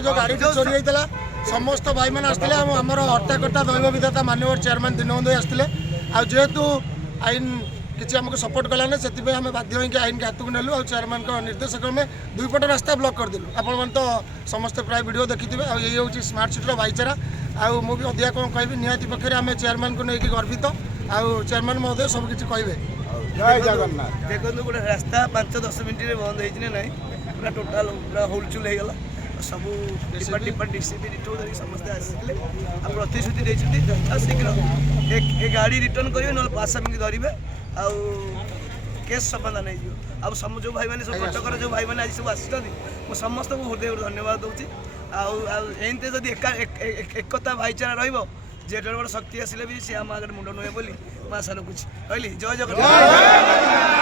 जो गाड़ी चोरी होता समस्त भाई मैंने आसते आमर हट्टाकट्टा दैव विधाता माननीय चेयरमैन दीनबंधु आसते जेहेतु आईन किसी आमको सपोर्ट कलानी से आम बाध्य होकर आईन के हाथ को नेलु और चेयरमैन निर्देश क्रमे दुईपट रास्ता ब्लॉक करदेलु। आपण तो समस्ते प्राय वीडियो देखिथे यही हूँ स्मार्ट सिटी भाईचारा आउ मुझे अधिका कौन कह निहाती पक्षे आम चेयरमैन को लेकिन गर्वित आउ चेयरमैन महोदय सब किसी कहे जय जगन्नाथ। देखो गोटे रास्ता 5-10 मिनट बंद होती ना पूरा टोटाल पूरा होलचुल होगा सब डीसीपी रिटो धरी समस्ते आसते प्रतिश्रुति देते शीघ्र एक गाड़ी रिटर्न करेंगे ना आसामी धरवे आउ केस समाधान हो जो भाई मैंने सब कटकर जो भाई मैंने आज सब आसुँच समस्त को हृदय धन्यवाद दूसरी आमते जब एकता भाईचारा रही बड़ शक्ति आसिले भी सी आम आगे मुंड नुहे बोली मैं आशा रखुच्छी कहली जय जगन्नाथ।